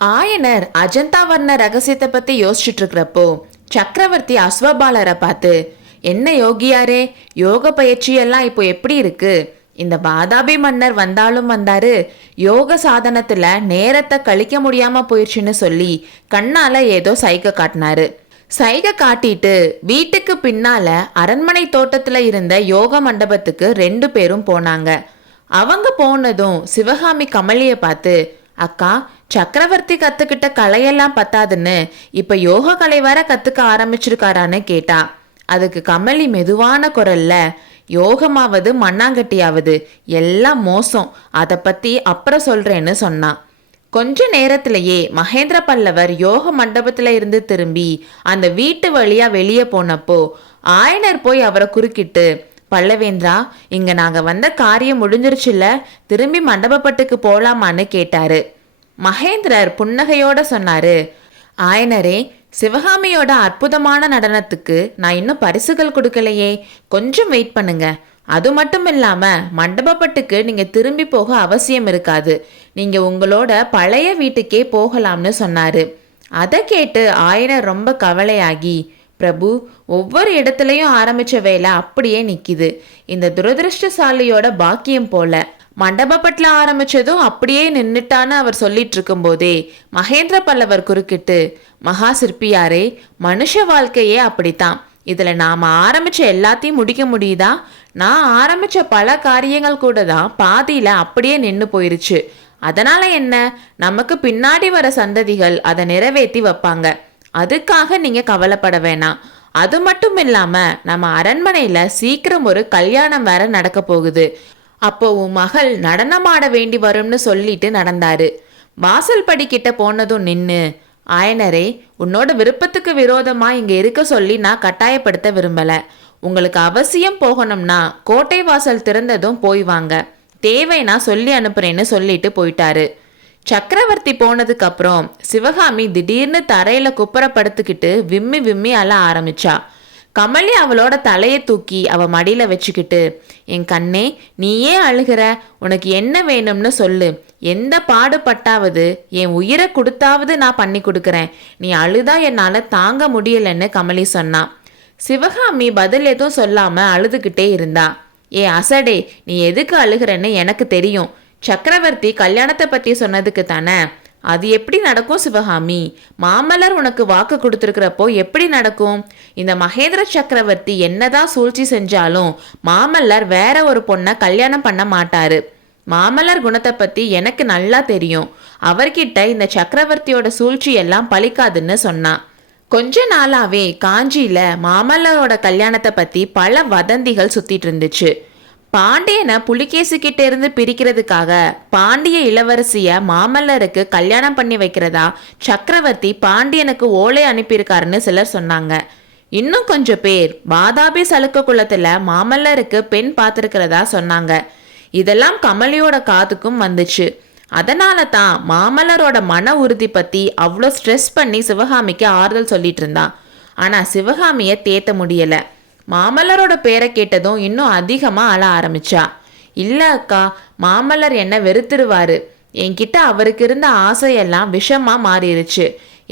ஆயனர் அஜந்தா வர்ண ரகசியத்தை பத்தி யோசிச்சுட்டு இருக்கிறப்போ சக்கரவர்த்தி அஸ்வபாலரை பார்த்து, என்ன யோகியாரே, யோக பயிற்சி எல்லாம் இப்போ எப்படி இருக்கு? இந்த வாதாபி மன்னர் வந்தாலும் வந்தாரு, யோக சாதனத்துல நேரத்தை கழிக்க முடியாம போயிடுச்சுன்னு சொல்லி கண்ணால ஏதோ சைகை காட்டினாரு. சைகை காட்டிட்டு வீட்டுக்கு பின்னால அரண்மனை தோட்டத்துல இருந்த யோக மண்டபத்துக்கு 2 பேரும் போனாங்க. அவங்க போனதும் சிவகாமி கமலிய பார்த்து, அக்கா, சக்கரவர்த்தி கத்துக்கிட்ட கலையெல்லாம் பத்தாதுன்னு இப்ப யோக கலை வர கத்துக்க ஆரம்பிச்சிருக்காரான்னு கேட்டா. அதுக்கு கமலி மெதுவான குரல்ல, யோகமாவது மண்ணாங்கட்டியாவது எல்லாம் மோசம், அதை பத்தி அப்புறம் சொல்றேன்னு சொன்னான். கொஞ்ச நேரத்திலேயே மகேந்திர பல்லவர் யோக மண்டபத்துல இருந்து திரும்பி அந்த வீட்டு வழியா வெளியே போனப்போ ஆயனர் போய் அவரை குறுக்கிட்டு, பல்லவேந்திரா, இங்க நாங்க வந்த காரியம் முடிஞ்சிருச்சுல்ல, திரும்பி மண்டபப்பட்டுக்கு போலாமான்னு கேட்டாரு. மகேந்திரர் புன்னகையோட சொன்னாரு, ஆயனரே, சிவகாமியோட அற்புதமான நடனத்துக்கு நான் இன்னும் பரிசுகள் கொடுக்கலையே, கொஞ்சம் வெயிட் பண்ணுங்க. அது மட்டும் இல்லாம மண்டபப்பட்டுக்கு நீங்க திரும்பி போக அவசியம் இருக்காது, நீங்க உங்களோட பழைய வீட்டுக்கே போகலாம்னு சொன்னாரு. அதை கேட்டு ஆயனர் ரொம்ப கவலையாகி, பிரபு, ஒவ்வொரு இடத்துலையும் ஆரம்பிச்ச வேலை அப்படியே நிக்குது, இந்த துரதிருஷ்டசாலியோட பாக்கியம் போல. மண்டபப்பட்டில் ஆரம்பிச்சதும் அப்படியே நின்னுட்டான்னு அவர் சொல்லிட்டு இருக்கும் போதே மகேந்திர பல்லவர் குறுக்கிட்டு, மகா சிற்பியாரே, மனுஷ வாழ்க்கையே அப்படித்தான், இதுல நாம ஆரம்பிச்ச எல்லாத்தையும் முடிக்க முடியுதா? நான் ஆரம்பிச்ச பல காரியங்கள் கூட தான் பாதியில அப்படியே நின்று போயிருச்சு. அதனால என்ன, நமக்கு பின்னாடி வர சந்ததிகள் அதை நிறைவேற்றி வைப்பாங்க, அதுக்காக நீங்க கவலைப்பட வேணாம். அது மட்டும் இல்லாம நம்ம அரண்மனையில சீக்கிரம் ஒரு கல்யாணம் வேற நடக்க போகுது, அப்போ உன் மகள் நடனமாட வேண்டி வரும்னு சொல்லிட்டு நடந்தாரு. வாசல் படிக்கிட்ட போனதும் நின்னு, ஆயனரே, உன்னோட விருப்பத்துக்கு விரோதமா இங்க இருக்க சொல்லி நான் கட்டாயப்படுத்த விரும்பல. உங்களுக்கு அவசியம் போகணும்னா கோட்டை வாசல் திறந்ததும் போய் வாங்க, தேவைன்னா சொல்லி அனுப்புறேன்னு சொல்லிட்டு போயிட்டாரு. சக்கரவர்த்தி போனதுக்கு அப்புறம் சிவகாமி திடீர்னு தரையில குப்புறப்படுத்துக்கிட்டு விம்மி விம்மி அழ ஆரம்பிச்சா. கமலி அவளோட தலையை தூக்கி அவ மடியில வச்சுக்கிட்டு, என் கண்ணே, நீ ஏன் அழுகிற? உனக்கு என்ன வேணும்னு சொல்லு, எந்த பாடுபட்டாவது என் உயிரை கொடுத்தாவது நான் பண்ணி கொடுக்குறேன், நீ அழுதா என்னால தாங்க முடியலன்னு கமலி சொன்னான். சிவகாமி பதில் எதுவும் சொல்லாம அழுதுகிட்டே இருந்தா. ஏ அசடே, நீ எதுக்கு அழுகிறன்னு எனக்கு தெரியும், சக்கரவர்த்தி கல்யாணத்தை பத்தி சொன்னதுக்கு தானே. அது எப்படி நடக்கும் சிவகாமி? மாமல்லர் உனக்கு வாக்கு கொடுத்துருக்கிறப்போ எப்படி நடக்கும்? இந்த மகேந்திர சக்கரவர்த்தி என்னதான் சூழ்ச்சி செஞ்சாலும் மாமல்லர் வேற ஒரு பொண்ணை கல்யாணம் பண்ண மாட்டாரு. மாமல்லர் குணத்தை பத்தி எனக்கு நல்லா தெரியும், அவர்கிட்ட இந்த சக்கரவர்த்தியோட சூழ்ச்சி எல்லாம் பலிக்காதுன்னு சொன்னான். கொஞ்ச நாளாவே காஞ்சியில மாமல்லரோட கல்யாணத்தை பத்தி பல வதந்திகள் சுத்திட்டு இருந்துச்சு. பாண்டியனை புலிகேசி கிட்ட இருந்து பிரிக்கிறதுக்காக பாண்டிய இளவரசிய மாமல்லருக்கு கல்யாணம் பண்ணி வைக்கிறதா சக்கரவர்த்தி பாண்டியனுக்கு ஓலை அனுப்பியிருக்காருன்னு சிலர் சொன்னாங்க. இன்னும் கொஞ்சம் பேர் வாதாபி சலுக்க குலத்துல மாமல்லருக்கு பெண் பார்த்திருக்கிறதா சொன்னாங்க. இதெல்லாம் கமலியோட காதுக்கும் வந்துச்சு. அதனால தான் மாமல்லரோட மன உறுதி பத்தி அவ்வளோ ஸ்ட்ரெஸ் பண்ணி சிவகாமிக்கு ஆறுதல் சொல்லிட்டு இருந்தான். ஆனா சிவகாமிய தேத்த முடியல. மாமல்லரோட பேரை கேட்டதும் இன்னும் அதிகமா அழ ஆரம்பிச்சா. இல்ல அக்கா, மாமல்லர் என்ன வெறுத்துருவாரு, என்கிட்ட அவருக்கு இருந்த ஆசையெல்லாம் விஷமா மாறிடுச்சு.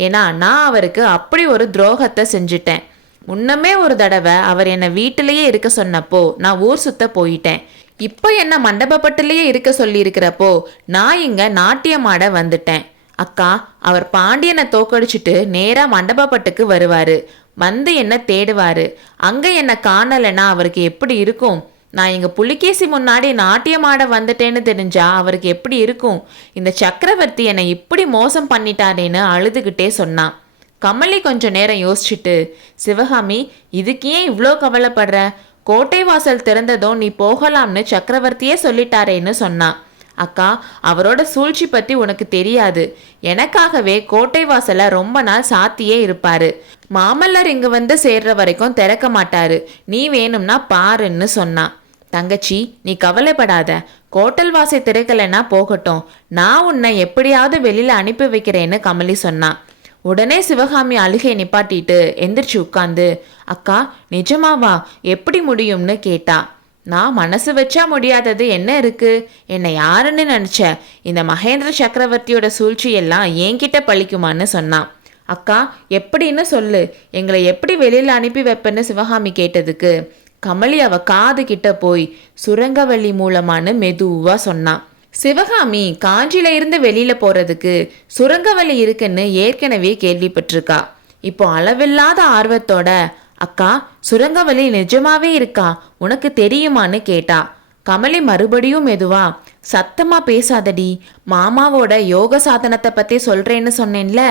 ஏன்னா நான் அவருக்கு அப்படி ஒரு துரோகத்தை செஞ்சுட்டேன். முன்னமே ஒரு தடவை அவர் என்னை வீட்டிலேயே இருக்க சொன்னப்போ நான் ஊர் சுத்த போயிட்டேன். இப்போ என்ன மண்டபப்பட்டிலேயே இருக்க சொல்லி இருக்கிறப்போ நான் இங்க நாட்டியமாட வந்துட்டேன். அக்கா, அவர் பாண்டியனை தோக்கடிச்சுட்டு நேரா மண்டபப்பட்டுக்கு வருவாரு, வந்து என்ன தேடுவாரு. அங்க என்ன காணலைன்னா அவருக்கு எப்படி இருக்கும்? நான் இங்க புலிகேசி முன்னாடி நாட்டியமாட வந்துட்டேன்னு தெரிஞ்சா அவருக்கு எப்படி இருக்கும்? இந்த சக்கரவர்த்தி என்னை இப்படி மோசம் பண்ணிட்டாரேன்னு அழுதுகிட்டே சொன்னான். கமலி கொஞ்ச நேரம் யோசிச்சுட்டு, சிவகாமி, இதுக்கு ஏன் இவ்வளோ கவலைப்படுற? கோட்டை வாசல் திறந்ததும் நீ போகலாம்னு சக்கரவர்த்தியே சொல்லிட்டாரேன்னு சொன்னான். அக்கா, அவரோட சூழ்ச்சி பத்தி உனக்கு தெரியாது. எனக்காகவே கோட்டை வாசலை ரொம்ப நாள் சாத்தியே இருப்பாரு. மாமல்லர் இங்க வந்து சேர்ற வரைக்கும் திறக்க மாட்டாரு, நீ வேணும்னா பாருன்னு சொன்னான். தங்கச்சி, நீ கவலைப்படாத, கோட்டல் வாசை திறக்கலைன்னா போகட்டும், நான் உன்னை எப்படியாவது வெளியில அனுப்பி வைக்கிறேன்னு கமலி சொன்னான். உடனே சிவகாமி அழுகை நிப்பாட்டிட்டு எந்திரிச்சு உட்காந்து, அக்கா, நிஜமாவா? எப்படி முடியும்னு கேட்டா. நான் மனசு வச்சா முடியாதது என்ன இருக்கு? என்னை யாருன்னு நினைச்ச? இந்த மகேந்திர சக்கரவர்த்தியோட சூழ்ச்சி எல்லாம் என்கிட்ட பழிக்குமான்னு சொன்னான். அக்கா, எப்படின்னு சொல்லு, எங்களை எப்படி வெளியில் அனுப்பி வைப்பேன்னு சிவகாமி கேட்டதுக்கு கமலி அவ காது கிட்ட போய் சுரங்கவழி மூலமானு மெதுவா சொன்னான். சிவகாமி காஞ்சியில இருந்து வெளியில போறதுக்கு சுரங்கவழி இருக்குன்னு ஏற்கனவே கேள்விப்பட்டிருக்கா. இப்போ அளவில்லாத ஆர்வத்தோட, அக்கா, சுரங்கவழி நிஜமாவே இருக்கா, உனக்கு தெரியுமான்னு கேட்டா. கமலி மறுபடியும் மெதுவா, சத்தமா பேசாதடி, மாமாவோட யோக சாதனத்தை பத்தி சொல்றேன்னு சொன்னேன்ல,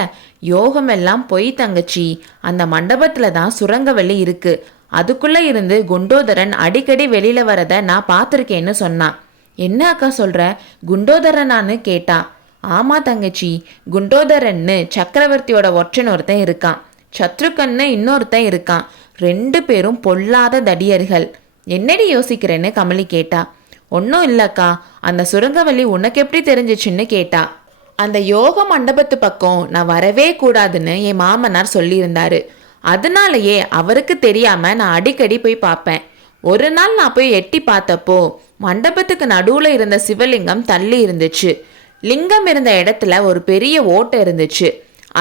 யோகம் எல்லாம் பொய் தங்கச்சி, அந்த மண்டபத்துல தான் சுரங்கவழி இருக்கு, அதுக்குள்ள இருந்து குண்டோதரன் அடிக்கடி வெளியில வரத நான் பார்த்துருக்கேன்னு சொன்னான். என்ன அக்கா சொல்ற, குண்டோதரனான்னு கேட்டா. ஆமா தங்கச்சி, குண்டோதரன்னு சக்கரவர்த்தியோட ஒற்றன் ஒருத்தன் இருக்கான், சத்ருக்கன்னு இன்னொருத்தன் இருக்கான், 2 பேரும் பொல்லாத தடியர்கள். என்னடி யோசிக்கிறேன்னு கமலி கேட்டா. ஒன்றும் இல்லக்கா, அந்த சுரங்கவழி உனக்கு எப்படி தெரிஞ்சிச்சுன்னு கேட்டா. அந்த யோக மண்டபத்து பக்கம் நான் வரவே கூடாதுன்னு என் மாமனார் சொல்லியிருந்தாரு, அதனாலயே அவருக்கு தெரியாம நான் அடிக்கடி போய் பார்ப்பேன். ஒரு நாள் நான் போய் எட்டி பார்த்தப்போ மண்டபத்துக்கு நடுவுல இருந்த சிவலிங்கம் தள்ளி இருந்துச்சு. லிங்கம் இருந்த இடத்துல ஒரு பெரிய ஓட்டை இருந்துச்சு,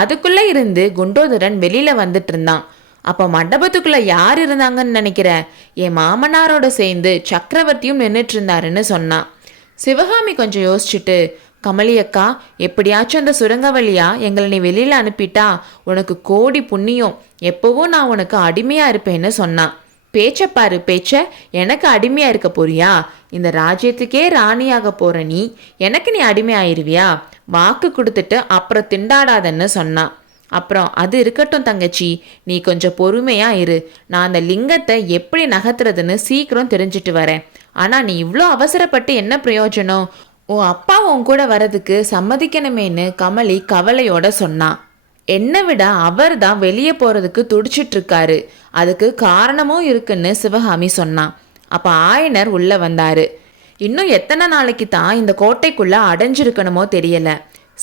அதுக்குள்ள இருந்து குண்டோதரன் வெளியில வந்துட்டு இருந்தான். அப்ப மண்டபத்துக்குள்ள யார் இருந்தாங்கன்னு நினைக்கிற? என் மாமனாரோட சேர்ந்து சக்கரவர்த்தியும் நின்றுட்டு இருந்தாருன்னு சொன்னான். சிவகாமி கொஞ்சம் யோசிச்சுட்டு, கமலி அக்கா, எப்படியாச்சும் அந்த சுரங்க வழியா எங்களை நீ வெளியில அனுப்பிட்டா உனக்கு கோடி புண்ணியம், எப்பவும் நான் உனக்கு அடிமையா இருப்பேன்னு சொன்னான். பேச்சப்பாரு பேச்ச, எனக்கு அடிமையா இருக்க போறியா? இந்த ராஜ்யத்துக்கே ராணியாக போற நீ எனக்கு நீ அடிமை ஆயிருவியா? வாக்கு கொடுத்துட்டு அப்புறம் திண்டாடாதன்னு சொன்னான். அப்புறம் அது இருக்கட்டும் தங்கச்சி, நீ கொஞ்சம் பொறுமையா இரு, நான் அந்த லிங்கத்தை எப்படி நகர்த்துறதுன்னு சீக்கிரம் தெரிஞ்சிட்டு வரேன். ஆனா நீ இவ்வளோ அவசரப்பட்டு என்ன பிரயோஜனம்? உன் அப்பா உன் கூட வரதுக்கு சம்மதிக்கணுமேன்னு கமலி கவலையோட சொன்னான். என்னை விட அவர் தான் வெளியே போறதுக்கு துடிச்சிட்டு இருக்காரு, அதுக்கு காரணமும் இருக்குன்னு சிவகாமி சொன்னான். அப்ப ஆயனர் உள்ள வந்தாரு. இன்னும் எத்தனை நாளைக்கு தான் இந்த கோட்டைக்குள்ள அடைஞ்சிருக்கணுமோ தெரியல.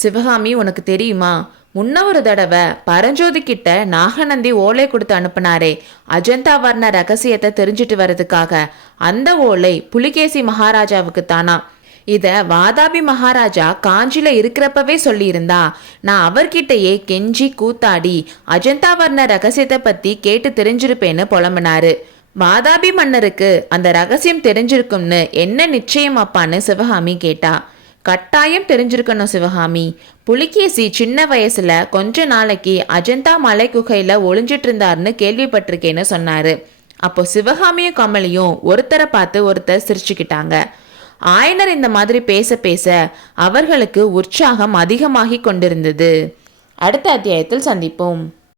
சிவகாமி, உனக்கு தெரியுமா, முன்ன ஒரு தடவை பரஞ்சோதி கிட்ட நாகநந்தி ஓலை கொடுத்து அனுப்புனாரே அஜந்தா வர்ண ரகசியத்தை தெரிஞ்சிட்டு வர்றதுக்காக, அந்த ஓலை புலிகேசி மகாராஜாவுக்கு தானா. இத வாதாபி மகாராஜா காஞ்சில இருக்கிறப்பவே சொல்லியிருந்தா நான் அவர்கிட்டயே கெஞ்சி கூத்தாடி அஜந்தா வர்ண ரகசியத்தை பத்தி கேட்டு தெரிஞ்சிருப்பேன்னு புலம்பினாரு. வாதாபி மன்னருக்கு அந்த ரகசியம் தெரிஞ்சிருக்கும்னு என்ன நிச்சயம் அப்பான்னு சிவகாமி கேட்டா. கட்டாயம் தெரிஞ்சிருக்கணும் சிவகாமி, புலிகேசி சின்ன வயசுல கொஞ்ச நாளைக்கு அஜந்தா மலை குகையில ஒளிஞ்சிட்டு இருந்தாருன்னு கேள்விப்பட்டிருக்கேன்னு சொன்னாரு. அப்போ சிவகாமியும் கமலியும் ஒருத்தரை பார்த்து ஒருத்தர் சிரிச்சுக்கிட்டாங்க. ஆயனர் இந்த மாதிரி பேச பேச அவர்களுக்கு உற்சாகம் அதிகமாகி கொண்டிருந்தது. அடுத்த அத்தியாயத்தில் சந்திப்போம்.